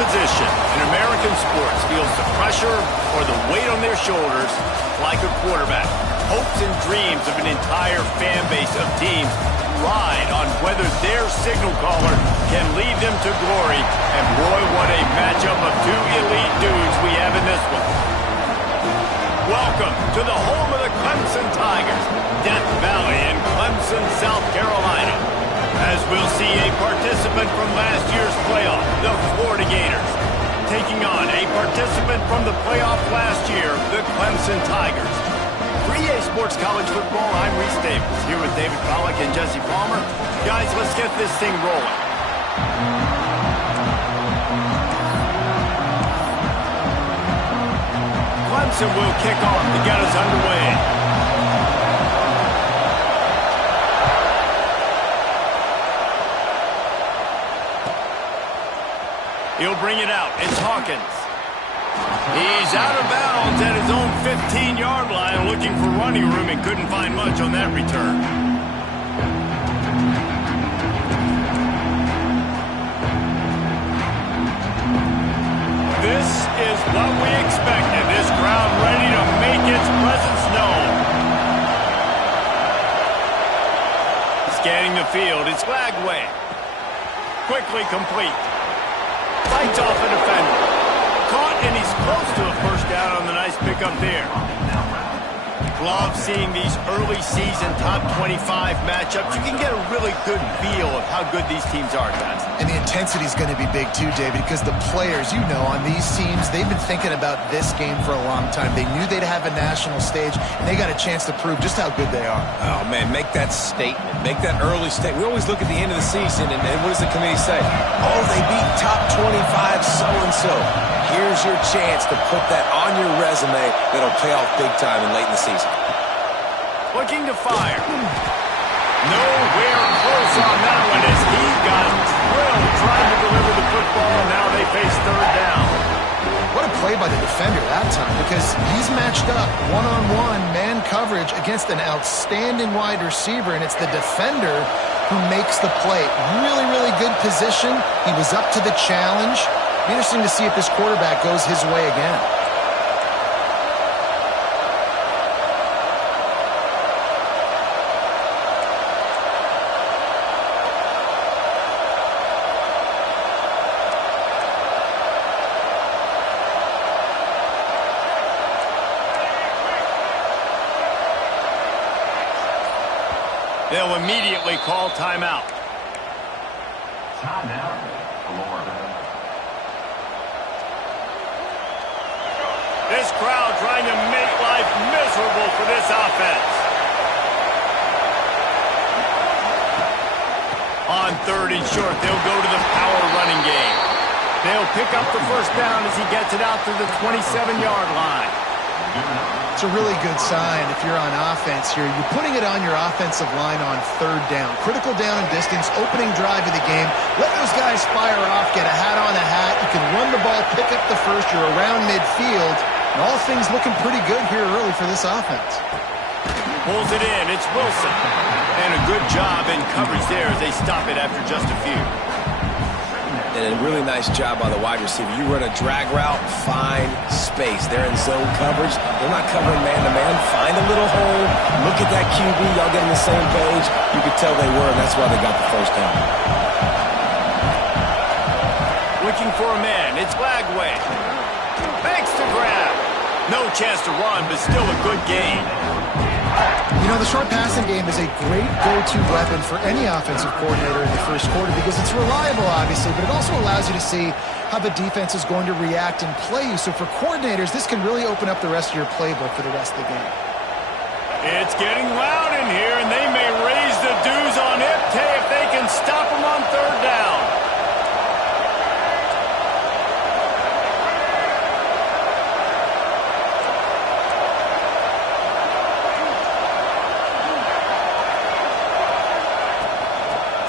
position in American sports feels the pressure or the weight on their shoulders like a quarterback. Hopes and dreams of an entire fan base of teams ride on whether their signal caller can lead them to glory. And boy, what a matchup of two elite dudes we have in this one. Welcome to the home of the Clemson Tigers, Death Valley in Clemson, South Carolina. As we'll see a participant from last year's playoff, the Florida Gators, taking on a participant from the playoff last year, the Clemson Tigers. 3A Sports College Football, I'm Reese Davis, here with David Pollack and Jesse Palmer. Guys, let's get this thing rolling. Clemson will kick off to get us underway. He'll bring it out. It's Hawkins. He's out of bounds at his own 15-yard line, looking for running room and couldn't find much on that return. This is what we expected. This crowd ready to make its presence known. Scanning the field. It's Lagway. Quickly complete. Fights off a defender. Caught, and he's close to a first down on the nice pickup there. Love seeing these early season top 25 matchups. You can get a really good feel of how good these teams are, guys. And the intensity is going to be big too, David, because the players, you know, on these teams, they've been thinking about this game for a long time. They knew they'd have a national stage, and they got a chance to prove just how good they are. Oh, man, make that statement. Make that early statement. We always look at the end of the season, and what does the committee say? Oh, they beat top 25 so-and-so. Here's your chance to put that on your resume that'll pay off big time and late in the season. Looking to fire. Nowhere close on that one as he got drilled trying to deliver the football. Now they face third down. What a play by the defender that time, because he's matched up one-on-one man coverage against an outstanding wide receiver, and it's the defender who makes the play. Really, really good position. He was up to the challenge. Interesting to see if this quarterback goes his way again. They'll immediately call timeout. Timeout, Florida. This crowd trying to make life miserable for this offense. On third and short, they'll go to the power running game. They'll pick up the first down as he gets it out to the 27-yard line. It's a really good sign if you're on offense here. You're putting it on your offensive line on third down. Critical down and distance, opening drive of the game. Let those guys fire off, get a hat on a hat. You can run the ball, pick up the first. You're around midfield. And all things looking pretty good here early for this offense. Pulls it in. It's Wilson. And a good job in coverage there as they stop it after just a few. And a really nice job by the wide receiver. You run a drag route, find space. They're in zone coverage. They're not covering man-to-man. Find a little hole. Look at that QB. Y'all get on the same page. You could tell they were, and that's why they got the first down. Looking for a man. It's Lagway. Makes the grab. No chance to run, but still a good gain. You know, the short passing game is a great go-to weapon for any offensive coordinator in the first quarter because it's reliable, obviously, but it also allows you to see how the defense is going to react and play you. So for coordinators, this can really open up the rest of your playbook for the rest of the game. It's getting loud in here, and they may raise the dues on Ipte if they can stop them on third down.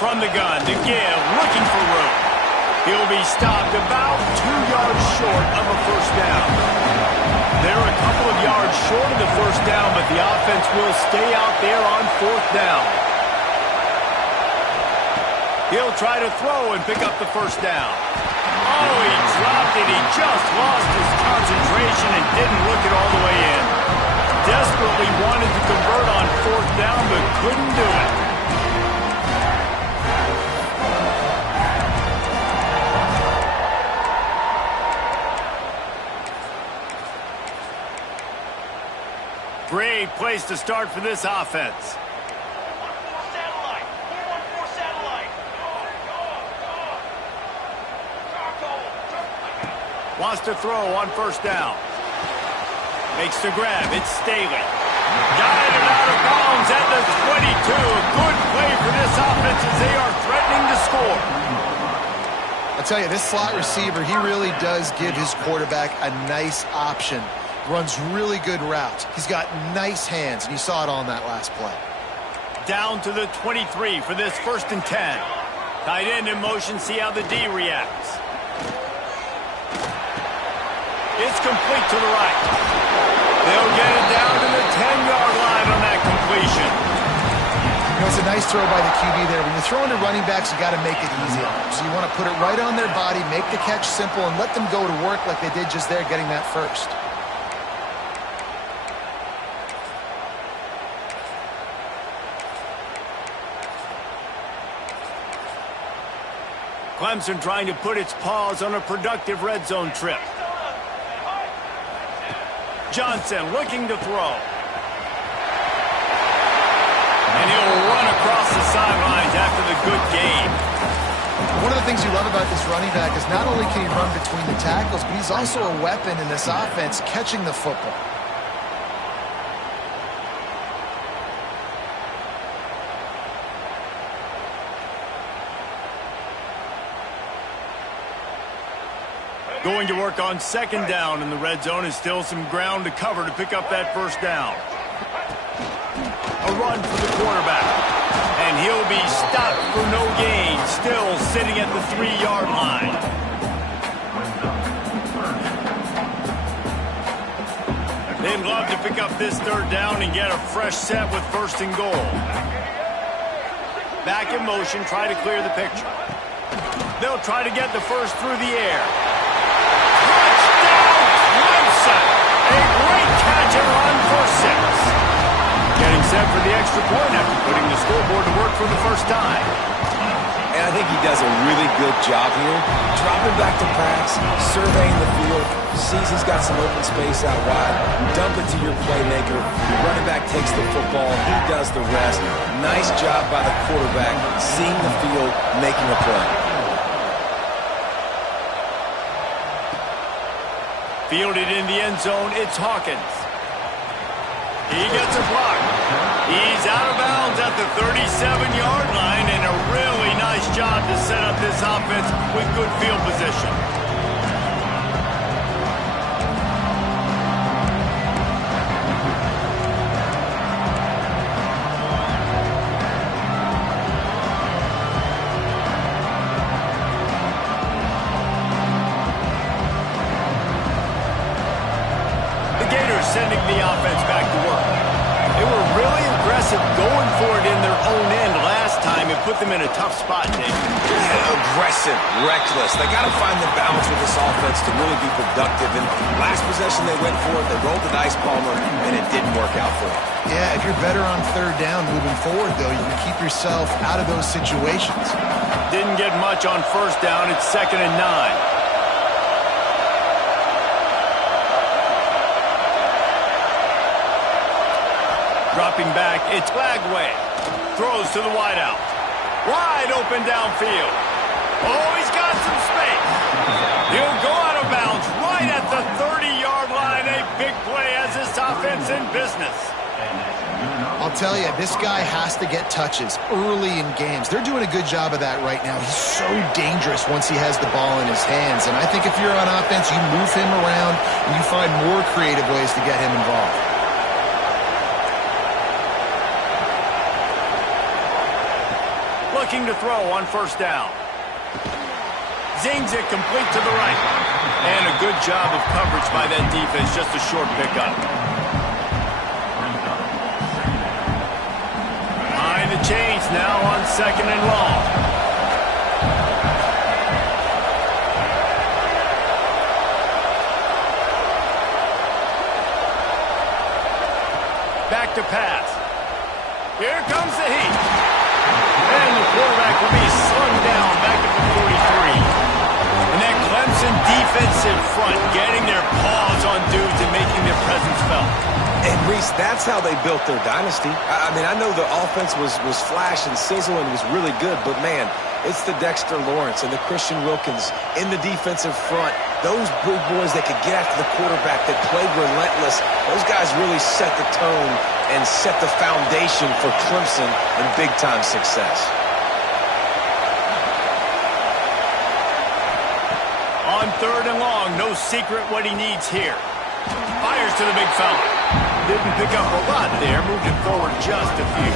From the gun to give, looking for room. He'll be stopped about 2 yards short of a first down. They're a couple of yards short of the first down, but the offense will stay out there on fourth down. He'll try to throw and pick up the first down. Oh, he just lost his concentration and didn't look it all the way in. Desperately wanted to convert on 4th down, but couldn't do it. Great place to start for this offense. Wants to throw on 1st down. Makes the grab. It's Staley. Guided out of bounds at the 22. A good play for this offense as they are threatening to score. I'll tell you, this slot receiver, he really does give his quarterback a nice option. Runs really good routes. He's got nice hands, and you saw it on that last play. Down to the 23 for this 1st and 10. Tight end in motion, see how the D reacts. It's complete to the right. They'll get it down to the 10-yard line on that completion. You know, it's a nice throw by the QB there. When you're throwing to running backs, you got to make it easy on them. So you want to put it right on their body, make the catch simple, and let them go to work like they did just there, getting that first. Clemson trying to put its paws on a productive red zone trip. Johnson looking to throw. And he'll run across the sidelines after the good game. One of the things you love about this running back is not only can he run between the tackles, but he's also a weapon in this offense catching the football. Going to work on 2nd down in the red zone is still some ground to cover to pick up that 1st down. A run for the quarterback. And he'll be stopped for no gain, still sitting at the 3-yard line. They'd love to pick up this 3rd down and get a fresh set with 1st and goal. Back in motion, try to clear the picture. They'll try to get the 1st through the air. Clemson, a great catch and run for 6. Getting set for the extra point after putting the scoreboard to work for the 1st time. And I think he does a really good job here. Dropping back to pass, surveying the field, sees he's got some open space out wide, dump it to your playmaker. The running back takes the football, he does the rest. Nice job by the quarterback, seeing the field, making a play. Fielded in the end zone, it's Hawkins. He gets a block. He's out of bounds at the 37-yard line, and a really nice job to set up this offense with good field position. The Gators sending the offense back to work. They were really aggressive going for it in their own end last time. It put them in a tough spot, Dave. Yeah, aggressive, reckless. They got to find the balance with this offense to really be productive. And last possession they went for it. They rolled the dice, Palmer, and it didn't work out for them. Yeah, if you're better on 3rd down moving forward, though, you can keep yourself out of those situations. Didn't get much on 1st down. It's 2nd and 9. Dropping back, it's Flagway. Throws to the wideout. Wide open downfield. Oh, he's got some space. He'll go out of bounds right at the 30-yard line. A big play as this offense in business. I'll tell you, this guy has to get touches early in games. They're doing a good job of that right now. He's so dangerous once he has the ball in his hands. And I think if you're on offense, you move him around and you find more creative ways to get him involved. Looking to throw on 1st down. Zings it complete to the right. And a good job of coverage by that defense, just a short pickup. Behind the chains now on 2nd and long. back to pass. Here comes the heat. And the quarterback will be slung down back at the 43. And that Clemson defensive front getting their paws on dudes and making their presence felt. And, Reese, that's how they built their dynasty. I mean, I know the offense was flash and sizzle and was really good, but, man, it's the Dexter Lawrence and the Christian Wilkins in the defensive front. Those big boys that could get after the quarterback, that played relentless, those guys really set the tone and set the foundation for Clemson and big-time success. On 3rd and long, no secret what he needs here. Fires to the big fella. Didn't pick up a lot there, moved it forward just a few.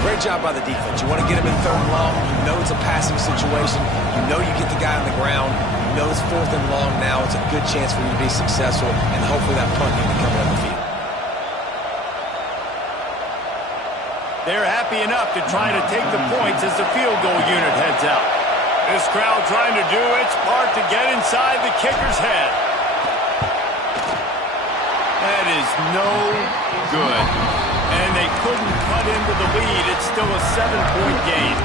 Great job by the defense. You want to get him in 3rd and long. You know it's a passing situation. You know you get the guy on the ground. You know it's 4th and long now. It's a good chance for you to be successful, and hopefully that punt can come on the field. They're happy enough to try to take the points as the field goal unit heads out. This crowd trying to do its part to get inside the kicker's head. That is no good. And they couldn't cut into the lead. It's still a 7-point game.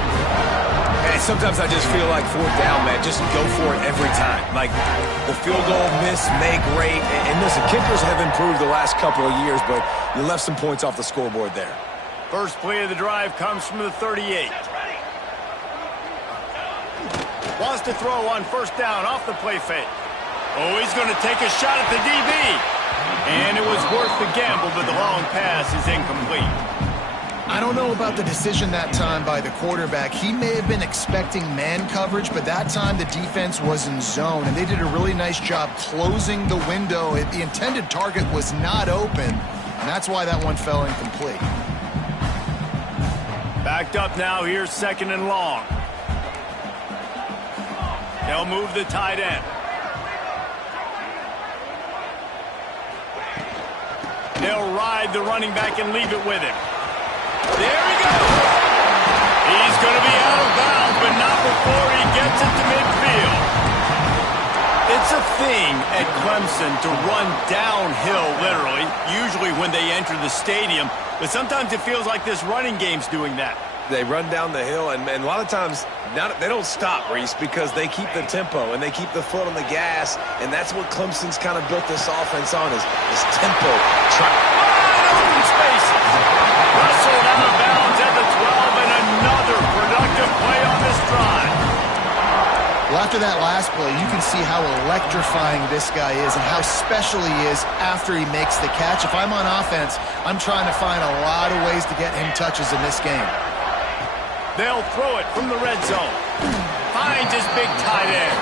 And sometimes I just feel like 4th down, man. Just go for it every time. Like the field goal miss, make great. And listen, kickers have improved the last couple of years, but you left some points off the scoreboard there. First play of the drive comes from the 38. Wants to throw on 1st down off the play fake. Oh, he's going to take a shot at the DB. And it was worth the gamble, but the long pass is incomplete. I don't know about the decision that time by the quarterback. He may have been expecting man coverage, but that time the defense was in zone, and they did a really nice job closing the window. The intended target was not open, and that's why that one fell incomplete. Backed up now, here's 2nd and long. They'll move the tight end. They'll ride the running back and leave it with him. There he goes. He's going to be out of bounds, but not before he gets it to midfield. It's a thing at Clemson to run downhill, literally, usually when they enter the stadium. But sometimes it feels like this running game's doing that. They run down the hill, and a lot of times they don't stop, Reese, because they keep the tempo and they keep the foot on the gas, and that's what Clemson's kind of built this offense on, is this tempo. Open spaces. Wrestled out of bounds at the 12, and another productive play on this drive. Well, after that last play, you can see how electrifying this guy is and how special he is after he makes the catch. If I'm on offense, I'm trying to find a lot of ways to get him touches in this game. They'll throw it from the red zone. Finds his big tight end.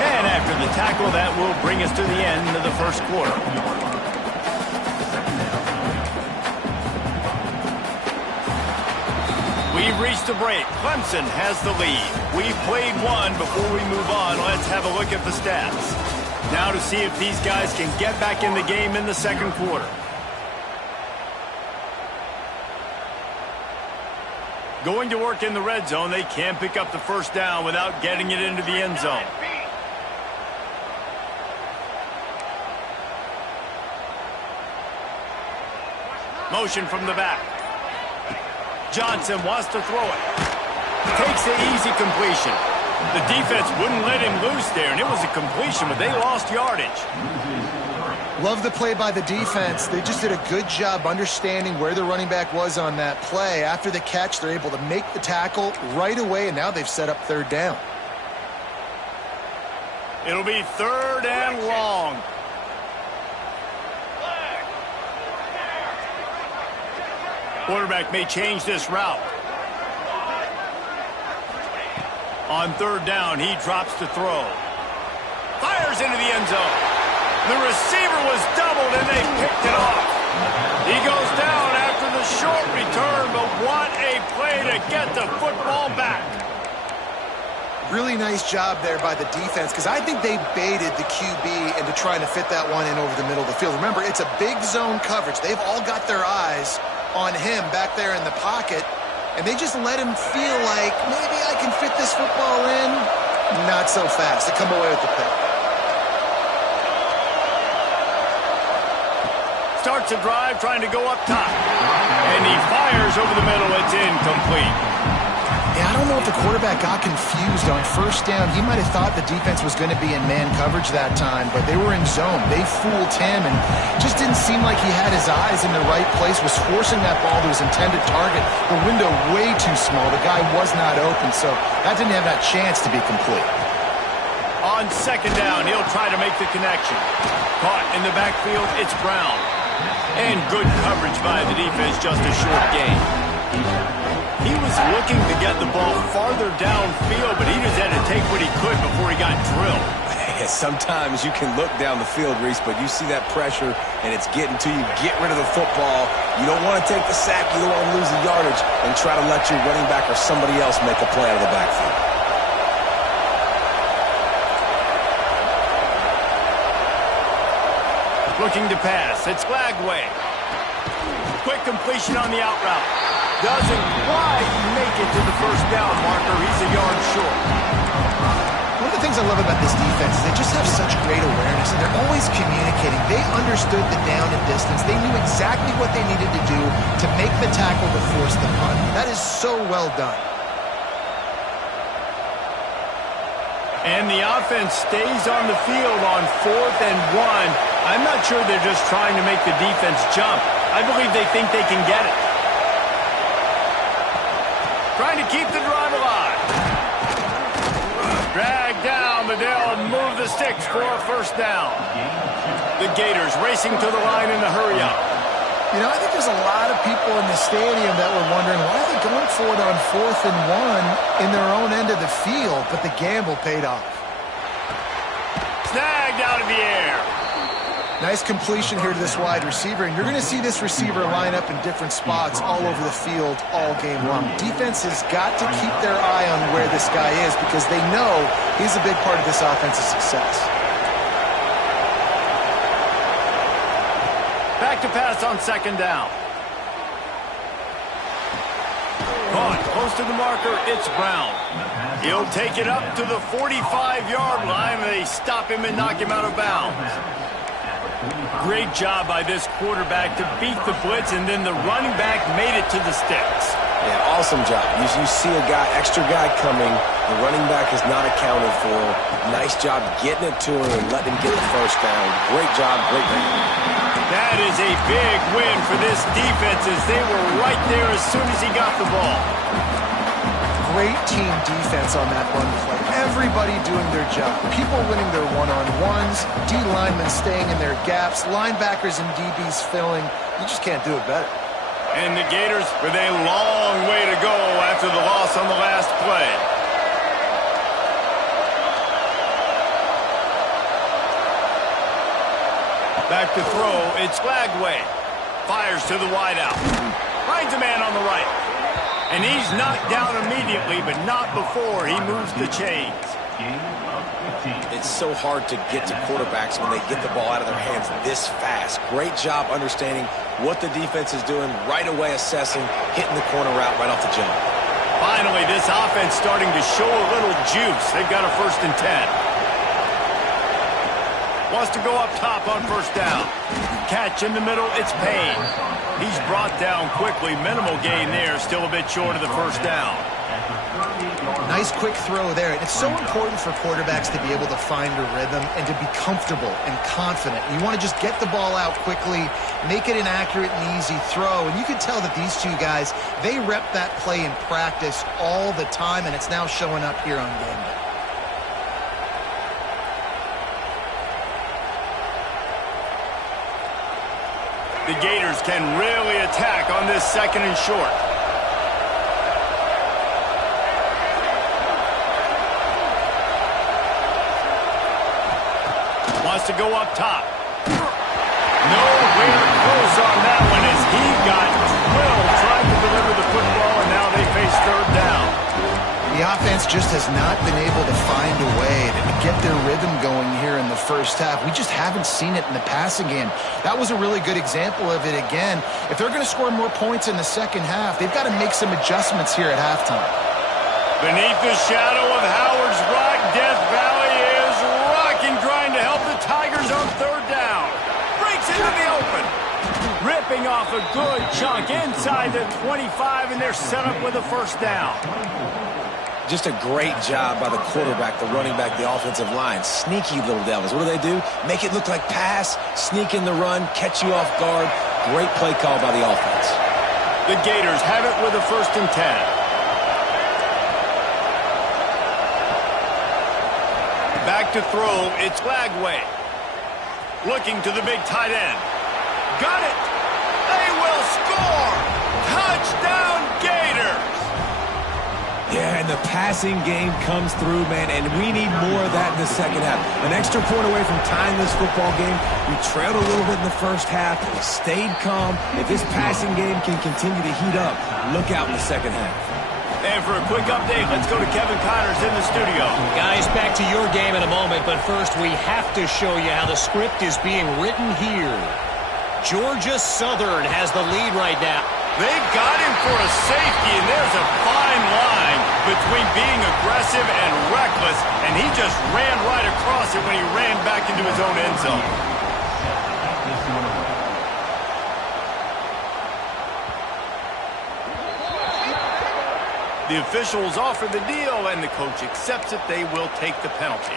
And after the tackle, that will bring us to the end of the 1st quarter. We've reached a break. Clemson has the lead. We've played one. Before we move on, let's have a look at the stats. Now to see if these guys can get back in the game in the 2nd quarter. Going to work in the red zone, they can't pick up the 1st down without getting it into the end zone. Motion from the back. Johnson wants to throw it. Takes the easy completion. The defense wouldn't let him loose there, and it was a completion, but they lost yardage. Love the play by the defense. They just did a good job understanding where the running back was on that play. After the catch, they're able to make the tackle right away, and now they've set up 3rd down. It'll be 3rd and long. Quarterback may change this route. On 3rd down, he drops to throw. Fires into the end zone. The receiver was doubled, and they picked it off. He goes down after the short return, but what a play to get the football back. Really nice job there by the defense, because I think they baited the QB into trying to fit that one in over the middle of the field. Remember, it's a big zone coverage. They've all got their eyes on him back there in the pocket, and they just let him feel like, maybe I can fit this football in. Not so fast. They come away with the pick. starts a drive trying to go up top. And he fires over the middle. It's incomplete. Yeah, I don't know if the quarterback got confused on first down. He might have thought the defense was going to be in man coverage that time, but they were in zone. They fooled him and just didn't seem like he had his eyes in the right place, was forcing that ball to his intended target. The window way too small. The guy was not open, so that didn't have that chance to be complete. On second down, he'll try to make the connection. Caught in the backfield, it's Brown. And good coverage by the defense, just a short gain. He was looking to get the ball farther downfield, but he just had to take what he could before he got drilled. Sometimes you can look down the field, Reese, but you see that pressure, and it's getting to you. Get rid of the football. You don't want to take the sack. You don't want to lose the yardage, and try to let your running back or somebody else make a play out of the backfield. Looking to pass. It's Lagway. Quick completion on the out route. Doesn't quite make it to the first down marker. He's a yard short. One of the things I love about this defense is they just have such great awareness, and they're always communicating. They understood the down and distance. They knew exactly what they needed to do to make the tackle to force the punt. That is so well done. And the offense stays on the field on 4th and 1. I'm not sure they're just trying to make the defense jump. I believe they think they can get it. Trying to keep the drive alive. Drag down, but they'll move the sticks for a first down. The Gators racing to the line in the hurry-up. You know, I think there's a lot of people in the stadium that were wondering, why are they going for it on 4th and 1 in their own end of the field? But the gamble paid off. Snagged out of the air. Nice completion here to this wide receiver, and you're going to see this receiver line up in different spots all over the field all game long. Defense has got to keep their eye on where this guy is because they know he's a big part of this offense's success. Back to pass on second down. Caught close to the marker, it's Brown. He'll take it up to the 45-yard line, and they stop him and knock him out of bounds. Great job by this quarterback to beat the blitz, and then the running back made it to the sticks. Yeah, awesome job. You see a extra guy coming. The running back is not accounted for. Nice job getting it to him and letting him get the first down. Great job, great game. That is a big win for this defense as they were right there as soon as he got the ball. Great team defense on that run play. Everybody doing their job. People winning their one-on-ones, D linemen staying in their gaps, linebackers and DBs filling. You just can't do it better. And the Gators with a long way to go after the loss on the last play. Back to throw, it's Lagway. Fires to the wideout. Finds a man on the right. And he's knocked down immediately, but not before he moves the chains. It's so hard to get to quarterbacks when they get the ball out of their hands this fast. Great job understanding what the defense is doing, right away assessing, hitting the corner route right off the jump. Finally, this offense starting to show a little juice. They've got a 1st and 10. Wants to go up top on first down. Catch in the middle, it's Payne. He's brought down quickly. Minimal gain there, still a bit short of the first down. Nice quick throw there. It's so important for quarterbacks to be able to find a rhythm and to be comfortable and confident. You want to just get the ball out quickly, make it an accurate and easy throw. And you can tell that these two guys, they rep that play in practice all the time, and it's now showing up here on game day. The Gators can really attack on this 2nd and short. Wants to go up top. Nowhere close on that one as he got drilled trying to deliver the football, and now they face 3rd down. The offense just has not been able to find a way to get their rhythm going here in the first half. We just haven't seen it in the passing game. That was a really good example of it again. If they're going to score more points in the second half, they've got to make some adjustments here at halftime. Beneath the shadow of Howard's Rock, Death Valley is rocking, trying to help the Tigers on 3rd down. Breaks into the open. ripping off a good chunk inside the 25, and they're set up with a first down. Just a great job by the quarterback, the running back, the offensive line. Sneaky little devils. What do? Make it look like pass, sneak in the run, catch you off guard. Great play call by the offense. The Gators have it with a 1st and 10. Back to throw, it's Lagway. Looking to the big tight end. Got it! They will score! Touchdown, Gators! Yeah, and the passing game comes through, man, and we need more of that in the second half. An extra point away from tying this football game. We trailed a little bit in the first half, stayed calm. If this passing game can continue to heat up, look out in the second half. And for a quick update, let's go to Kevin Connors in the studio. Guys, back to your game in a moment, but first we have to show you how the script is being written here. Georgia Southern has the lead right now. They got him for a safety, and there's a fine line between being aggressive and reckless, and he just ran right across it when he ran back into his own end zone. The officials offer the deal, and the coach accepts it. They will take the penalty.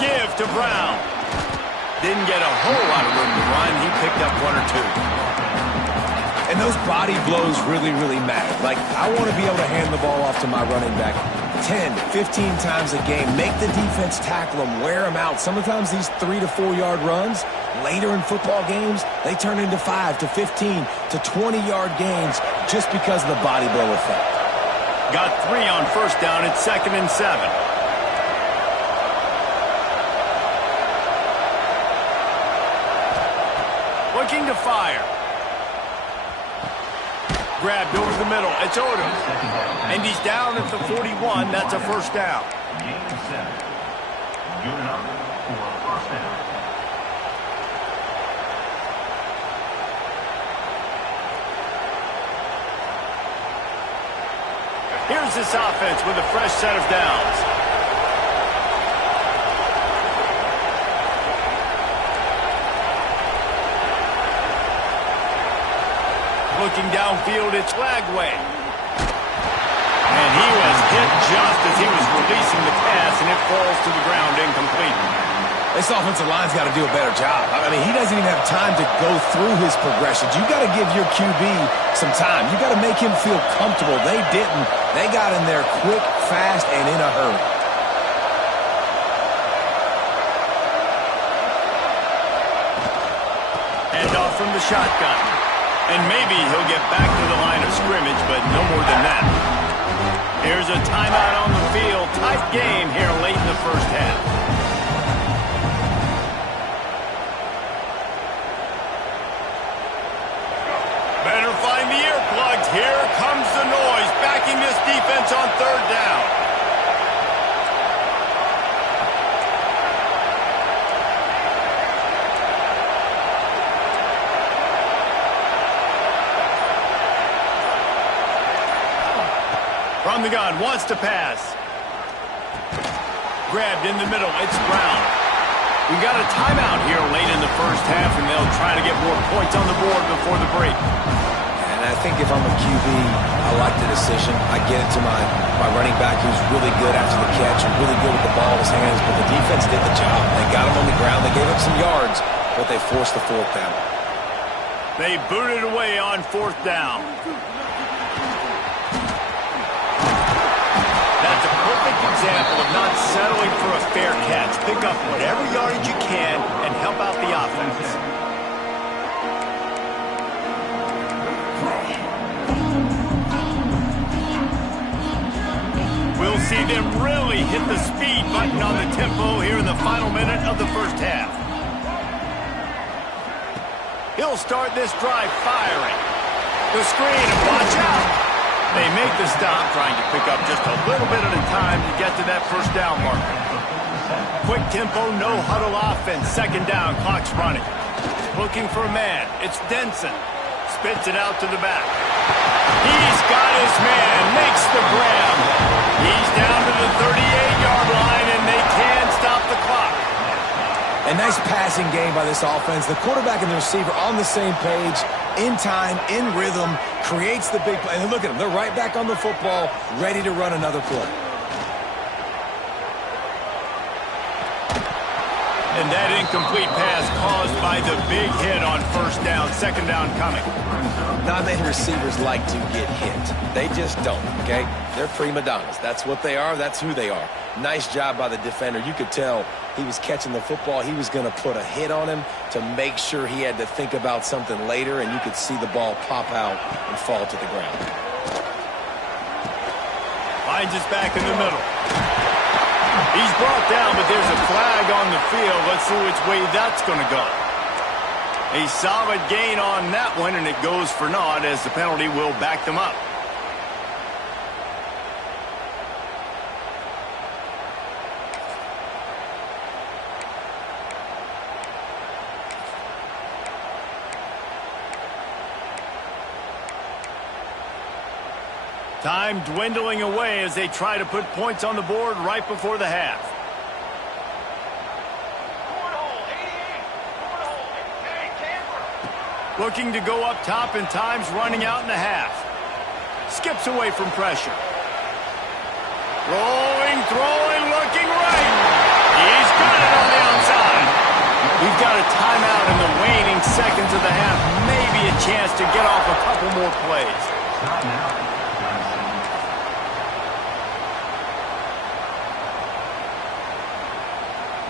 Give to Brown. Didn't get a whole lot of room to run. He picked up 1 or 2. And those body blows really, really matter. Like, I want to be able to hand the ball off to my running back 10, 15 times a game. Make the defense tackle them, wear them out. Sometimes these 3 to 4 yard runs, later in football games, they turn into 5 to 15 to 20 yard gains just because of the body blow effect. Got 3 on first down. It's 2nd and 7. Looking to fire. Grabbed over the middle. It's Odom. And he's down at the 41. That's a first down. Here's this offense with a fresh set of downs. Looking downfield, it's Lagway. And he was hit just as he was releasing the pass, and it falls to the ground incomplete. This offensive line's got to do a better job. I mean, he doesn't even have time to go through his progressions. You got to give your QB some time. You got to make him feel comfortable. They didn't. They got in there quick, fast, and in a hurry. Hand off from the shotgun. And maybe he'll get back to the line of scrimmage, but no more than that. Here's a timeout on the field. Tight game here late in the first half. Better find the earplugs. Here comes the noise, backing this defense on 3rd down. From the gun, wants to pass. Grabbed in the middle, it's Brown. We got a timeout here late in the first half, and they'll try to get more points on the board before the break. And I think if I'm a QB, I like the decision. I get it to my running back who's really good after the catch and really good with the ball in his hands, but the defense did the job. They got him on the ground. They gave up some yards, but they forced the 4th down. They booted away on 4th down. That's a perfect example of not settling for a fair catch. Pick up whatever yardage you can and help out the offense. We'll see them really hit the speed button on the tempo here in the final minute of the first half. He'll start this drive firing. The screen, and watch out. They make the stop, trying to pick up just a little bit at a time to get to that first down marker. Quick tempo, no huddle offense. 2nd down, clock's running. looking for a man. It's Denson. Spits it out to the back. He's got his man. Makes the grab. He's down to the 38-yard line, and they can stop the clock. A nice passing game by this offense. The quarterback and the receiver on the same page, in time, in rhythm, creates the big play. And look at them. They're right back on the football, ready to run another play. And that incomplete pass caused by the big hit on first down, second down coming. Not many receivers like to get hit. They just don't, okay? They're prima donnas. That's what they are. That's who they are. Nice job by the defender. You could tell he was catching the football. He was going to put a hit on him to make sure he had to think about something later, and you could see the ball pop out and fall to the ground. Finds us back in the middle. He's brought down, but there's a flag on the field. Let's see which way that's going to go. A solid gain on that one, and it goes for naught as the penalty will back them up. Time dwindling away as they try to put points on the board right before the half. Looking to go up top, and time's running out in the half. Skips away from pressure. Rolling, throwing, looking right. He's got it on the outside. We've got a timeout in the waning seconds of the half. Maybe a chance to get off a couple more plays.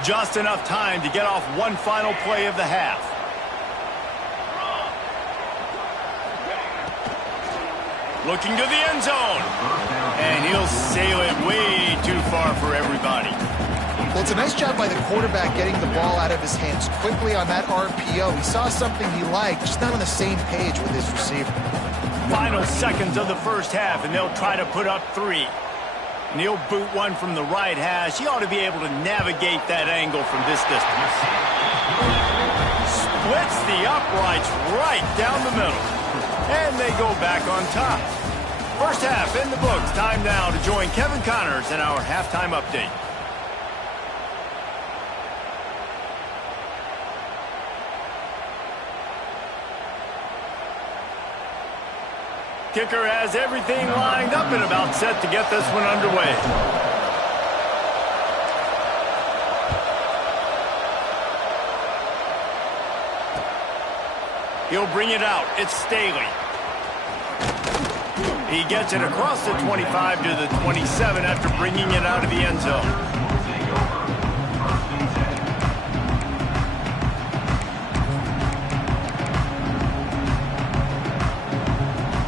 Just enough time to get off one final play of the half. Looking to the end zone. And he'll sail it way too far for everybody. Well, it's a nice job by the quarterback getting the ball out of his hands quickly on that RPO. He saw something he liked, just not on the same page with his receiver. Final seconds of the first half, and they'll try to put up 3. And he'll boot one from the right hash. He ought to be able to navigate that angle from this distance. Splits the uprights right down the middle. And they go back on top. First half in the books. Time now to join Kevin Connors in our halftime update. Kicker has everything lined up and about set to get this one underway. He'll bring it out. It's Staley. He gets it across the 25 to the 27 after bringing it out of the end zone.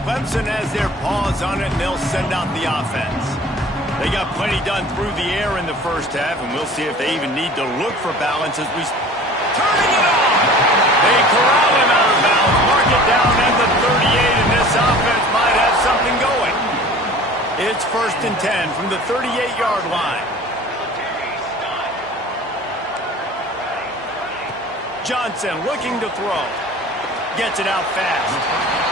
Clemson has their paws on it, and they'll send out the offense. They got plenty done through the air in the first half, and we'll see if they even need to look for balance as we... Turning it on! They corral him out of bounds, mark it down at the 38, and this offense might have something going. It's 1st and 10 from the 38-yard line. Johnson looking to throw. Gets it out fast.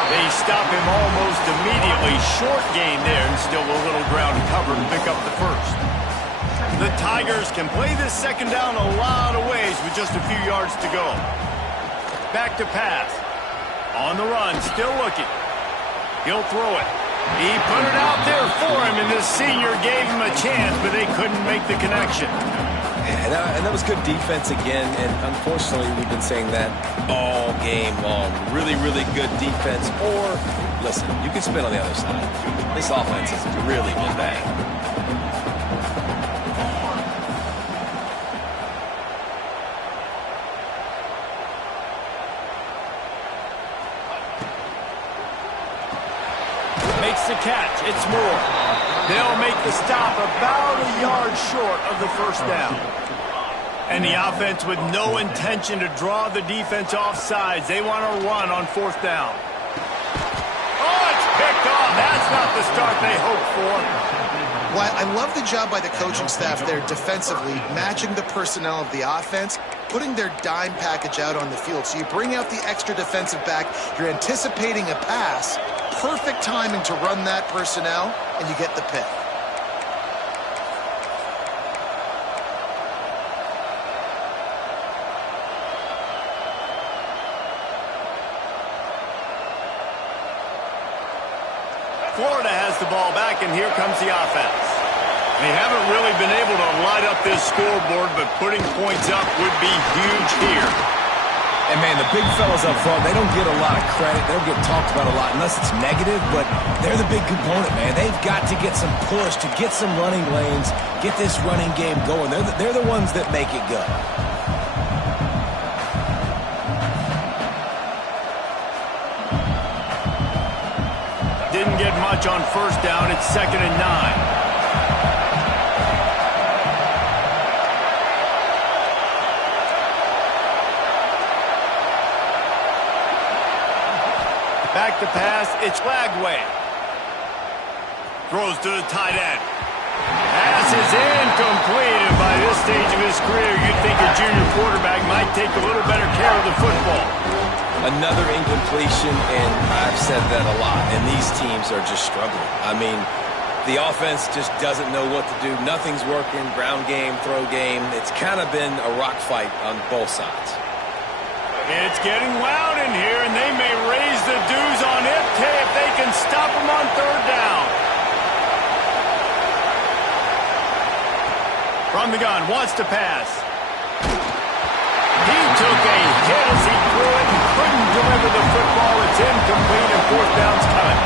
They stop him almost immediately. Short gain there, and still a little ground to cover to pick up the first. The Tigers can play this second down a lot of ways with just a few yards to go. Back to pass. On the run, still looking. He'll throw it. He put it out there for him, and this senior gave him a chance, but they couldn't make the connection. And that was good defense again, and unfortunately we've been saying that all game long. Really, really good defense. Or, listen, you can spin on the other side. This offense has really been bad. Makes the catch. It's Moore. They'll make the stop about a yard short of the first down. And the offense with no intention to draw the defense off sides. They want to run on 4th down. Oh, it's picked off. That's not the start they hoped for. Well, I love the job by the coaching staff there defensively, matching the personnel of the offense. putting their dime package out on the field. So you bring out the extra defensive back, you're anticipating a pass, perfect timing to run that personnel, and you get the pick. Florida has the ball back, and here comes the offense. They haven't really been able to light up this scoreboard, but putting points up would be huge here. And, man, the big fellas up front, they don't get a lot of credit. They don't get talked about a lot unless it's negative, but they're the big component, man. They've got to get some push, to get some running lanes, get this running game going. They're the ones that make it go. Didn't get much on first down. It's 2nd and 9. Back to pass. It's Flagway. Throws to the tight end. Pass is incomplete, and by this stage of his career, you'd think a junior quarterback might take a little better care of the football. Another incompletion, and I've said that a lot, and these teams are just struggling. I mean, the offense just doesn't know what to do. Nothing's working, ground game, throw game. It's kind of been a rock fight on both sides. It's getting loud in here, and they may raise the dues on it if they can stop them on 3rd down. From the gun, wants to pass. He took a hit as he threw it and couldn't deliver the football. It's incomplete, and 4th down's coming.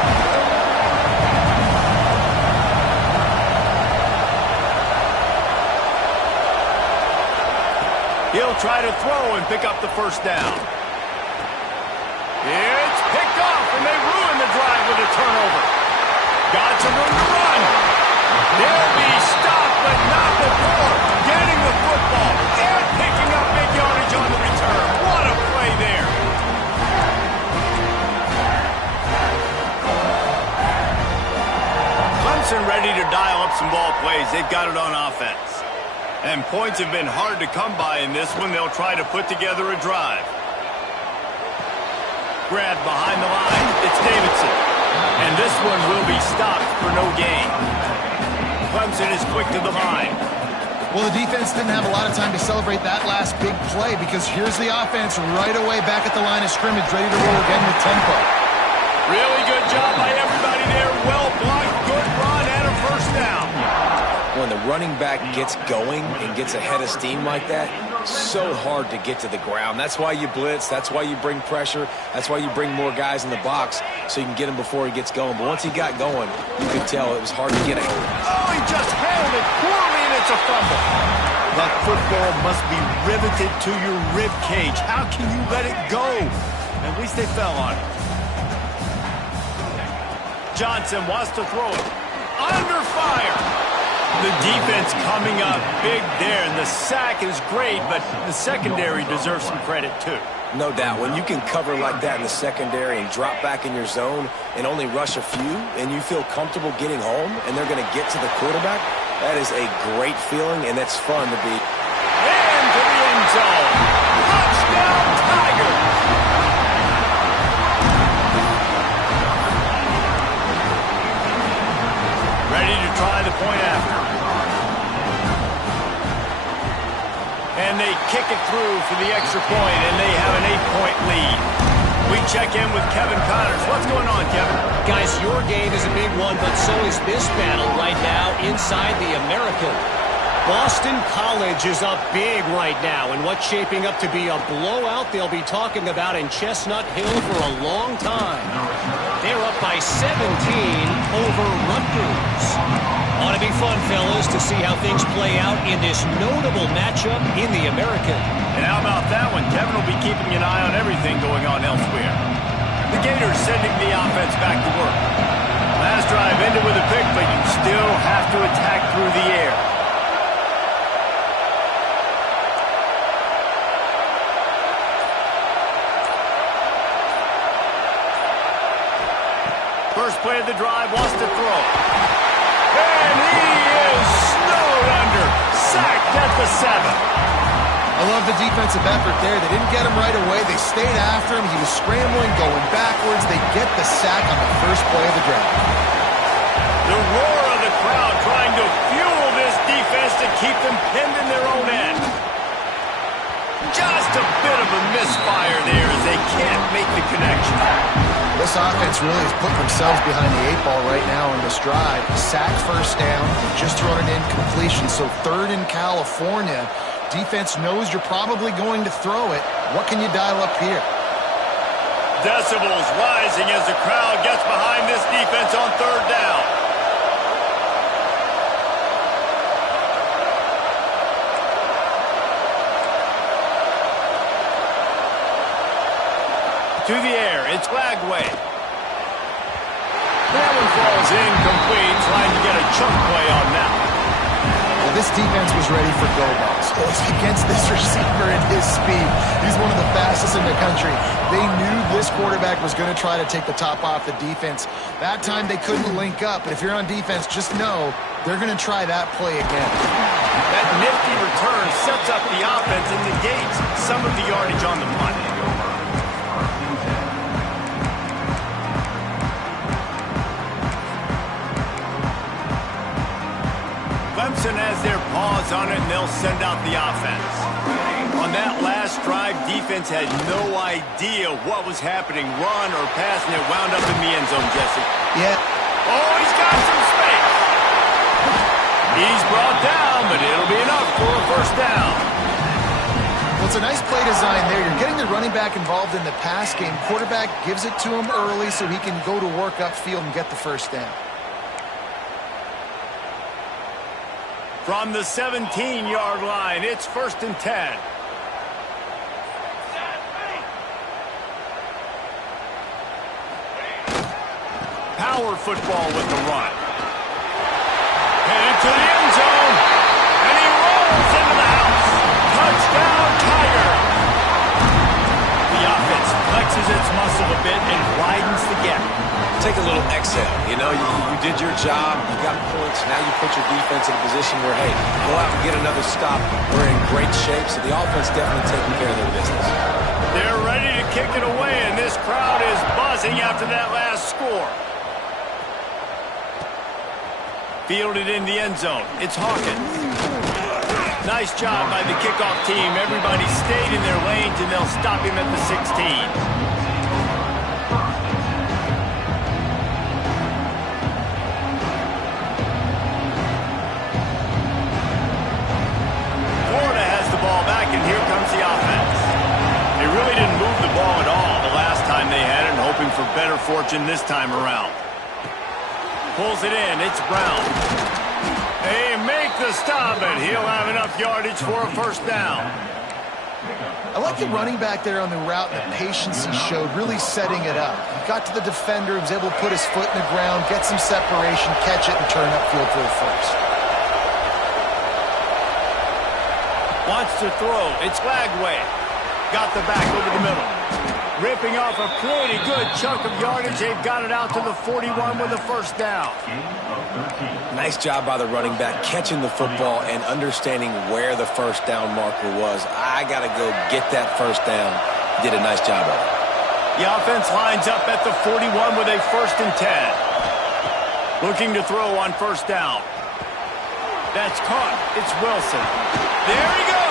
He'll try to throw and pick up the 1st down. It's picked off, and they ruin the drive with a turnover. Got some room to run. They'll be stopped, but not before getting the football and picking up big yardage on the return. What a play there. Clemson ready to dial up some ball plays. They've got it on offense. And points have been hard to come by in this one. They'll try to put together a drive. Grab behind the line. It's Davidson. And this one will be stopped for no gain. Clemson is quick to the line. Well, the defense didn't have a lot of time to celebrate that last big play because here's the offense right away back at the line of scrimmage, ready to roll again with tempo. Really good job by everybody there. Well blocked, good run, and a 1st down. When the running back gets going and gets ahead of steam like that, so hard to get to the ground. That's why you blitz. That's why you bring pressure. That's why you bring more guys in the box so you can get him before he gets going. But once he got going, you could tell it was hard to get him. Oh, he just handled it poorly, and it's a fumble. That football must be riveted to your rib cage. How can you let it go? At least they fell on it. Johnson wants to throw it. Under fire. The defense coming up big there, and the sack is great, but the secondary deserves some credit too. No doubt. When you can cover like that in the secondary and drop back in your zone and only rush a few, and you feel comfortable getting home, and they're going to get to the quarterback, that is a great feeling, and it's fun to be. Into the end zone. Touchdown, Tigers! Ready to try the point after. And they kick it through for the extra point, and they have an 8-point lead. We check in with Kevin Connors. What's going on, Kevin? Guys, your game is a big one, but so is this battle right now inside the American. Boston College is up big right now, and what's shaping up to be a blowout they'll be talking about in Chestnut Hill for a long time. They're up by 17 over Rutgers. Ought to be fun, fellas, to see how things play out in this notable matchup in the American. And how about that one? Kevin will be keeping an eye on everything going on elsewhere. The Gators sending the offense back to work. Last drive ended with a pick, but you still have to attack through the air. First play of the drive, wants to throw. And he is snowed under. Sacked at the 7. I love the defensive effort there. They didn't get him right away. They stayed after him. He was scrambling, going backwards. They get the sack on the first play of the drive. The roar of the crowd trying to fuel this defense to keep them pinned in their own end. Just a bit of a misfire there as they can't make the connection. This offense really is putting themselves behind the 8 ball right now on this drive. Sack, first down, just thrown an incompletion. So third in California. Defense knows you're probably going to throw it. What can you dial up here? Decibels rising as the crowd gets behind this defense on third down. To the air, it's Lagway. That one falls incomplete, trying to get a chunk play on that one. Well, this defense was ready for go balls. It was against this receiver and his speed. He's one of the fastest in the country. They knew this quarterback was going to try to take the top off the defense. That time they couldn't link up, but if you're on defense, just know they're going to try that play again. That nifty return sets up the offense and negates some of the yardage on the punt. Clemson has their paws on it, and they'll send out the offense. On that last drive, defense had no idea what was happening. Run or pass, and it wound up in the end zone, Jesse. Yeah. Oh, he's got some space. He's brought down, but it'll be enough for a first down. Well, it's a nice play design there. You're getting the running back involved in the pass game. Quarterback gives it to him early so he can go to work upfield and get the first down. From the 17-yard line, it's 1st and 10. Power football with the run. Headed to the end zone. And he rolls into the house. Touchdown, Tiger. The offense flexes its muscle a bit and widens the gap. Take a little exhale. You know, you did your job. You got points. Now you put your defense in a position where, hey, go out and get another stop. We're in great shape, so the offense definitely taking care of their business. They're ready to kick it away, and this crowd is buzzing after that last score. Fielded in the end zone. It's Hawkins. Nice job by the kickoff team. Everybody stayed in their lanes, and they'll stop him at the 16. And here comes the offense. They really didn't move the ball at all the last time they had it, and hoping for better fortune this time around. Pulls it in. It's Brown. They make the stop, and he'll have enough yardage for a first down. I like the running back there on the route and the patience he showed, really setting it up. He got to the defender, he was able to put his foot in the ground, get some separation, catch it, and turn upfield for the first. Wants to throw. It's Lagway. Got the back over the middle. Ripping off a pretty good chunk of yardage. They've got it out to the 41 with a first down. Nice job by the running back, catching the football and understanding where the first down marker was. I got to go get that first down. Did a nice job of it. The offense lines up at the 41 with a 1st and 10. Looking to throw on first down. That's caught. It's Wilson. There he goes.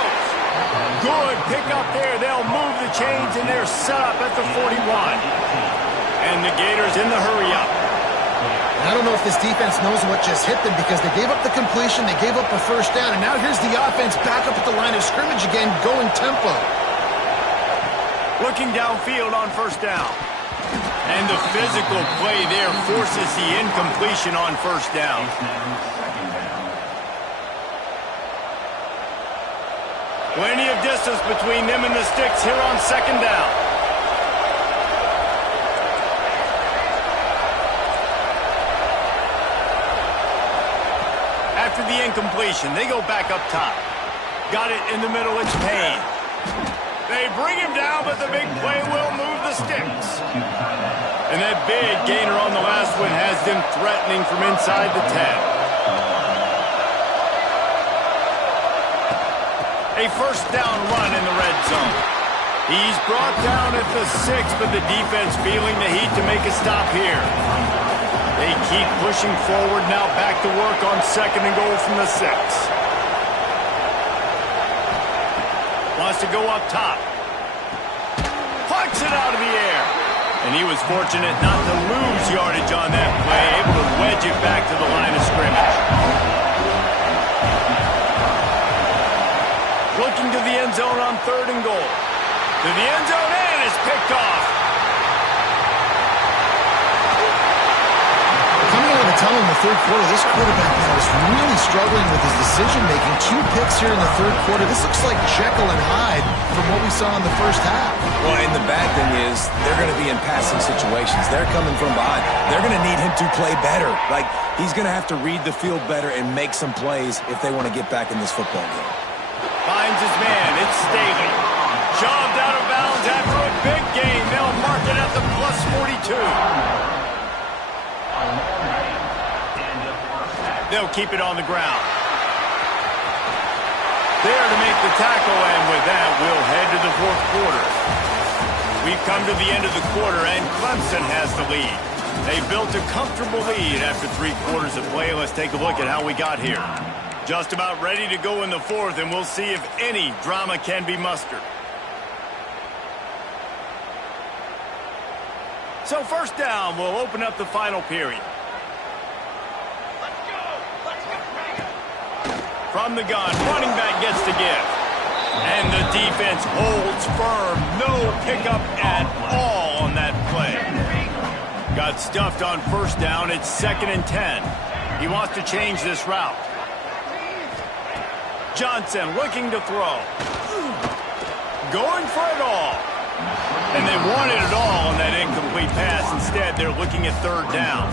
Good pick up there. They'll move the chains, and they're set up at the 41. And the Gators in the hurry-up. I don't know if this defense knows what just hit them because they gave up the completion, they gave up a first down, and now here's the offense back up at the line of scrimmage again, going tempo. Looking downfield on first down. And the physical play there forces the incompletion on first down. Plenty of distance between them and the sticks here on second down. After the incompletion, they go back up top. Got it in the middle, it's Payne. They bring him down, but the big play will move the sticks. And that big gainer on the last one has them threatening from inside the 10. A first down run in the red zone. He's brought down at the 6, but the defense feeling the heat to make a stop here. They keep pushing forward now, back to work on 2nd and goal from the 6. Wants to go up top. Pucks it out of the air. And he was fortunate not to lose yardage on that play, able to wedge it back to the line of scrimmage. Looking to the end zone on 3rd and goal. To the end zone, and it's picked off. Coming out of the tunnel in the 3rd quarter, this quarterback now is really struggling with his decision-making. 2 picks here in the 3rd quarter. This looks like Jekyll and Hyde from what we saw in the first half. Well, and the bad thing is they're going to be in passing situations. They're coming from behind. They're going to need him to play better. Like, he's going to have to read the field better and make some plays if they want to get back in this football game. Finds his man. It's Staley. Shoved out of bounds after a big gain. They'll mark it at the plus 42. They'll keep it on the ground. There to make the tackle, and with that, we'll head to the 4th quarter. We've come to the end of the quarter, and Clemson has the lead. They built a comfortable lead after 3 quarters of play. Let's take a look at how we got here. Just about ready to go in the 4th, and we'll see if any drama can be mustered. So first down, we'll open up the final period. From the gun, running back gets to give. And the defense holds firm. No pickup at all on that play. Got stuffed on first down. It's 2nd and 10. He wants to change this route. Johnson looking to throw. Going for it all. And they wanted it all on that incomplete pass. Instead, they're looking at 3rd down.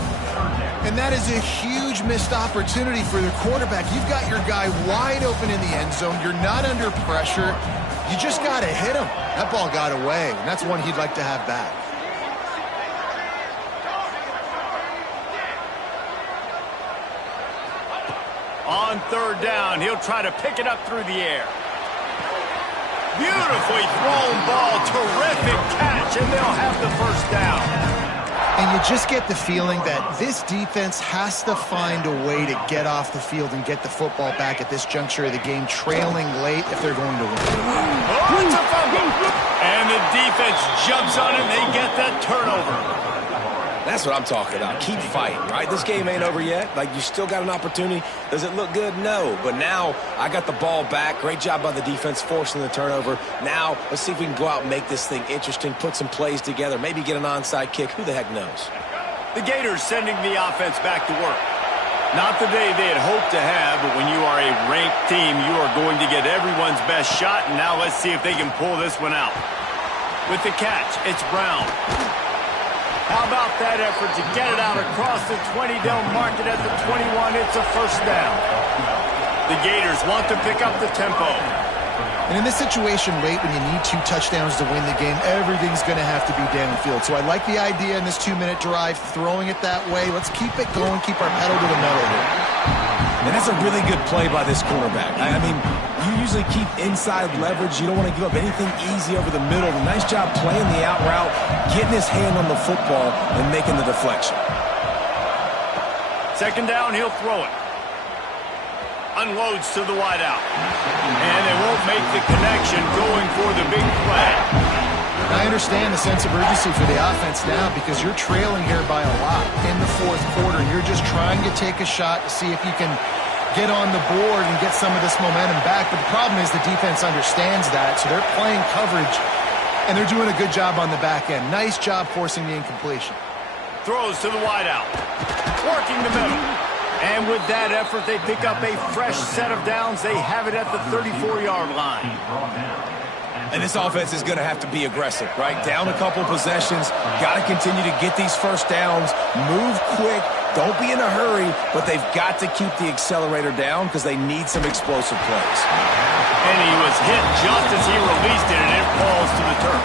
And that is a huge missed opportunity for the quarterback. You've got your guy wide open in the end zone. You're not under pressure. You just got to hit him. That ball got away, and that's one he'd like to have back. On 3rd down, he'll try to pick it up through the air. Beautifully thrown ball. Terrific catch, and they'll have the first down. And you just get the feeling that this defense has to find a way to get off the field and get the football back at this juncture of the game, trailing late if they're going to win. Oh, it's a fumble. And the defense jumps on it, and they get that turnover. That's what I'm talking about. Keep fighting, right? This game ain't over yet. Like, you still got an opportunity. Does it look good? No. But now I got the ball back. Great job by the defense forcing the turnover. Now let's see if we can go out and make this thing interesting, put some plays together, maybe get an onside kick. Who the heck knows? The Gators sending the offense back to work. Not the day they had hoped to have, but when you are a ranked team, you are going to get everyone's best shot. And now let's see if they can pull this one out. With the catch, it's Brown. How about that effort to get it out across the 20? They'll mark it at the 21. It's a first down. The Gators want to pick up the tempo. And in this situation late when you need 2 touchdowns to win the game, everything's going to have to be downfield. So I like the idea in this 2-minute drive, throwing it that way. Let's keep it going, keep our pedal to the metal here. And that's a really good play by this cornerback. I mean, you usually keep inside leverage. You don't want to give up anything easy over the middle. Nice job playing the out route, getting his hand on the football, and making the deflection. 2nd down, he'll throw it. Unloads to the wideout. And they won't make the connection going for the big play. I understand the sense of urgency for the offense now because you're trailing here by a lot in the 4th quarter. You're just trying to take a shot to see if you can get on the board and get some of this momentum back. But the problem is the defense understands that, so they're playing coverage, and they're doing a good job on the back end. Nice job forcing the incompletion. Throws to the wideout. Working the middle. And with that effort, they pick up a fresh set of downs. They have it at the 34-yard line. And this offense is going to have to be aggressive, right? Down a couple possessions. Got to continue to get these first downs. Move quick. Don't be in a hurry, but they've got to keep the accelerator down because they need some explosive plays. And he was hit just as he released it, and it falls to the turf.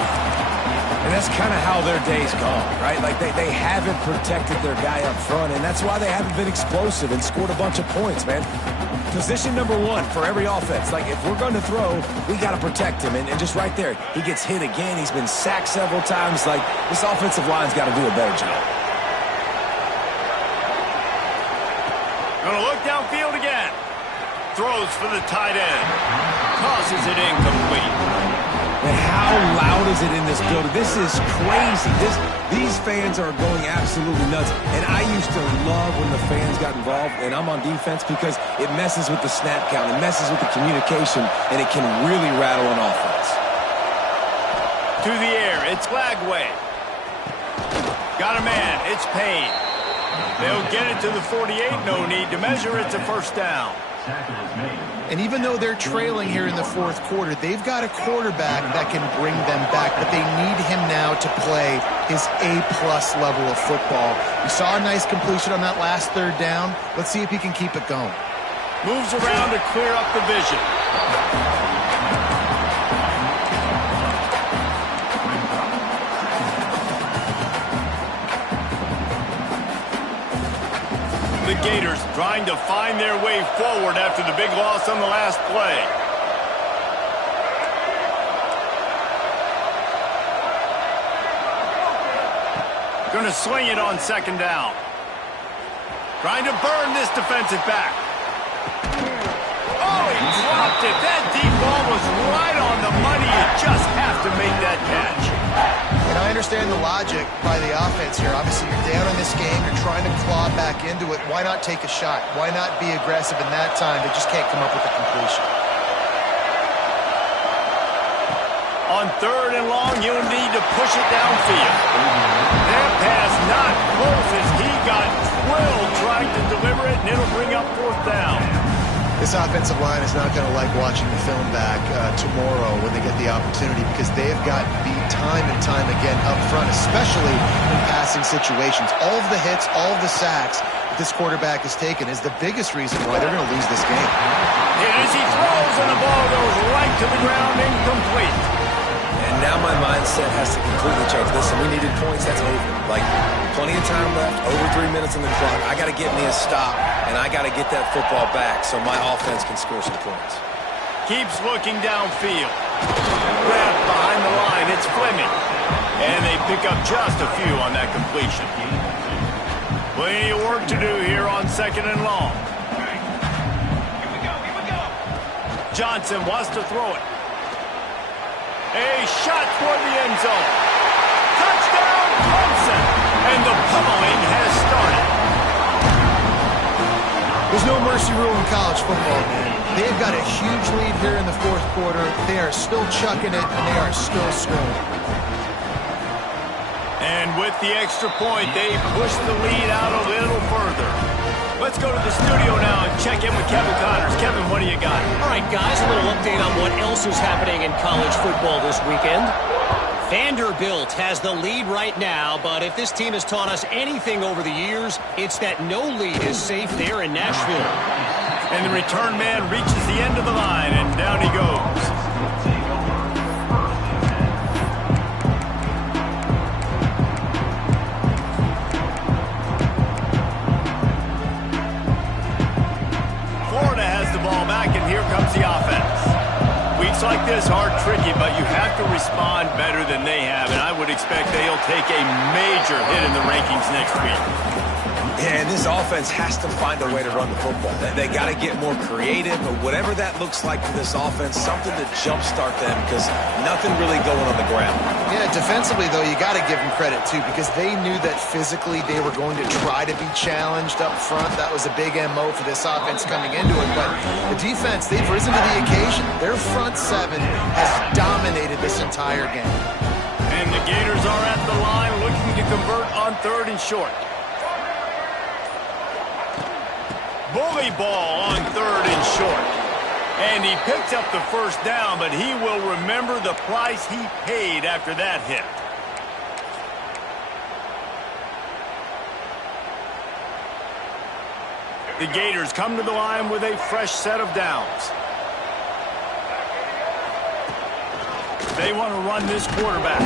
And that's kind of how their day's gone, right? Like they haven't protected their guy up front, and that's why they haven't been explosive and scored a bunch of points, man. Position number one for every offense. Like, if we're going to throw, we got to protect him. And just right there, he gets hit again. He's been sacked several times. Like, this offensive line's got to do a better job. Going to look downfield again. Throws for the tight end. Tosses it incomplete. And how loud is it in this building? This is crazy. These fans are going absolutely nuts. And I used to love when the fans got involved, and I'm on defense, because it messes with the snap count. It messes with the communication, and it can really rattle an offense. To the air, it's Flagway. Got a man, it's Payne. They'll get it to the 48, no need to measure, it's a first down. And even though they're trailing here in the fourth quarter, they've got a quarterback that can bring them back, but they need him now to play his A-plus level of football. We saw a nice completion on that last third down. Let's see if he can keep it going. Moves around to clear up the vision. The Gators trying to find their way forward after the big loss on the last play. Going to swing it on second down. Trying to burn this defensive back. Oh, he dropped it. That deep ball was right on the money. You just have to make that catch. And I understand the logic by the offense here. Obviously, you're down in this game. You're trying to claw back into it. Why not take a shot? Why not be aggressive in that time? They just can't come up with a completion. On third and long, you'll need to push it downfield. That pass not close as he got drilled trying to deliver it, and it'll bring up fourth down. This offensive line is not going to like watching the film back tomorrow when they get the opportunity, because they have gotten beat time and time again up front, especially in passing situations. All of the hits, all of the sacks that this quarterback has taken is the biggest reason why they're going to lose this game. And as he throws, and the ball goes right to the ground, incomplete. And now my mindset has to completely change. Listen, we needed points. That's over. Like, plenty of time left, over 3 minutes on the clock. I got to get me a stop, and I got to get that football back so my offense can score some points. Keeps looking downfield. Wrapped behind the line, it's Fleming. And they pick up just a few on that completion. Plenty of work to do here on second and long. Johnson wants to throw it. A shot toward the end zone. Touchdown, Clemson. And the pummeling has started. There's no mercy rule in college football, man. They've got a huge lead here in the fourth quarter. They are still chucking it, and they are still scoring. And with the extra point, they push the lead out a little further. Let's go to the studio now and check in with Kevin Connors. Kevin, what do you got? All right, guys, a little update on what else is happening in college football this weekend. Vanderbilt has the lead right now, but if this team has taught us anything over the years, it's that no lead is safe there in Nashville. And the return man reaches the end of the line, and down he goes. The offense. Weeks like this are tricky, but you have to respond better than they have, and I would expect they'll take a major hit in the rankings next week. Yeah, and this offense has to find a way to run the football. They got to get more creative, but whatever that looks like for this offense, something to jumpstart them, because nothing really going on the ground. Yeah, defensively, though, you got to give them credit, too, because they knew that physically they were going to try to be challenged up front. That was a big MO for this offense coming into it, but the defense, they've risen to the occasion. Their front seven has dominated this entire game. And the Gators are at the line looking to convert on third and short. Bully ball on third and short. And he picks up the first down, but he will remember the price he paid after that hit. The Gators come to the line with a fresh set of downs. They want to run this quarterback.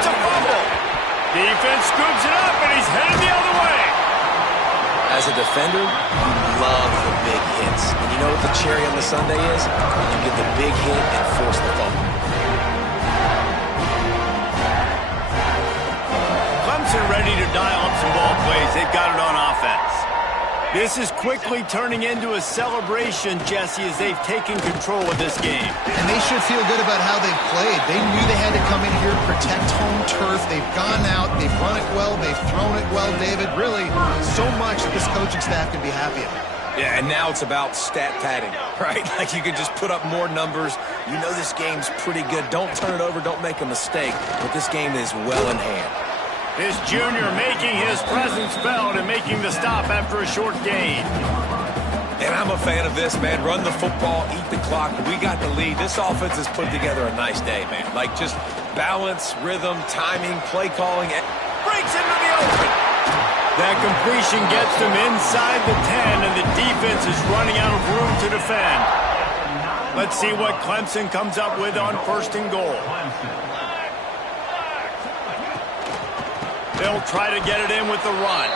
It's a fumble. Defense scoops it up, and he's headed the other way. As a defender, you love the big hits. And you know what the cherry on the sundae is? You get the big hit and force the fumble. Clemson ready to dial up some ball plays. They've got it on offense. This is quickly turning into a celebration, Jesse, as they've taken control of this game. And they should feel good about how they've played. They knew they had to come in here, protect home turf. They've gone out, they've run it well, they've thrown it well, David. Really, so much that this coaching staff can be happy about. Yeah, and now it's about stat padding, right? Like you can just put up more numbers. You know this game's pretty good. Don't turn it over, don't make a mistake. But this game is well in hand. This junior making his presence felt and making the stop after a short gain. And I'm a fan of this, man. Run the football, eat the clock. We got the lead. This offense has put together a nice day, man. Like just balance, rhythm, timing, play calling. Breaks into the open. That completion gets them inside the 10, and the defense is running out of room to defend. Let's see what Clemson comes up with on 1st and goal. They'll try to get it in with the run.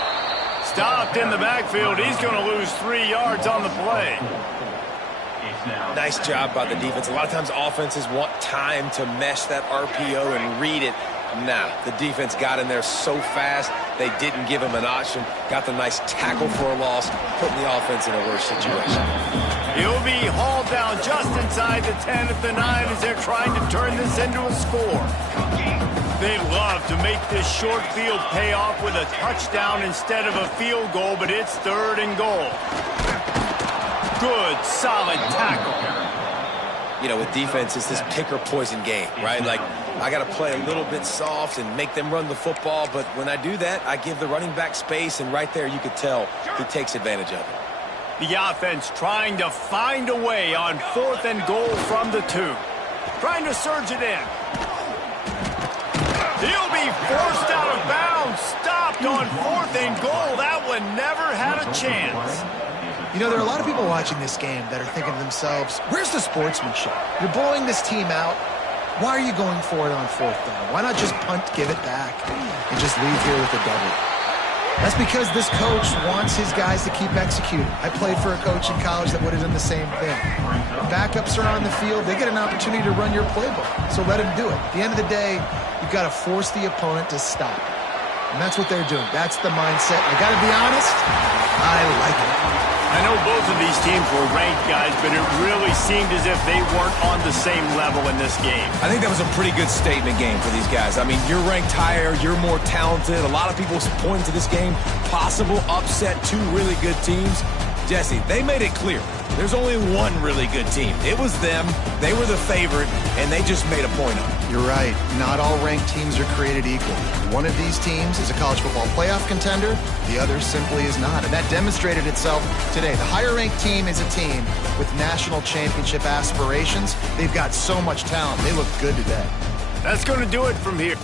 Stopped in the backfield. He's going to lose 3 yards on the play. Nice job by the defense. A lot of times offenses want time to mesh that RPO and read it. Nah, the defense got in there so fast, they didn't give him an option. Got the nice tackle for a loss, putting the offense in a worse situation. He'll be hauled down just inside the 10 at the 9 as they're trying to turn this into a score. They'd love to make this short field pay off with a touchdown instead of a field goal, but it's 3rd and goal. Good, solid tackle. You know, with defense, it's this pick or poison game, right? Like, I got to play a little bit soft and make them run the football, but when I do that, I give the running back space, and right there you could tell he takes advantage of it. The offense trying to find a way on 4th and goal from the 2. Trying to surge it in. He'll be forced out of bounds. Stopped on 4th and goal. That one never had a chance. You know, there are a lot of people watching this game that are thinking to themselves, where's the sportsmanship? You're blowing this team out. Why are you going for it on 4th down? Why not just punt, give it back, and just leave here with a W? That's because this coach wants his guys to keep executing. I played for a coach in college that would have done the same thing. Backups are on the field. They get an opportunity to run your playbook, so let him do it. At the end of the day, you've got to force the opponent to stop. And that's what they're doing. That's the mindset. I got to be honest, I like it. I know both of these teams were ranked, guys, but it really seemed as if they weren't on the same level in this game. I think that was a pretty good statement game for these guys. I mean, you're ranked higher, you're more talented. A lot of people pointing to this game, possible upset, 2 really good teams. Jesse, they made it clear. There's only one really good team. It was them. They were the favorite, and they just made a point of it. You're right. Not all ranked teams are created equal. One of these teams is a college football playoff contender. The other simply is not. And that demonstrated itself today. The higher-ranked team is a team with national championship aspirations. They've got so much talent. They look good today. That's going to do it from here.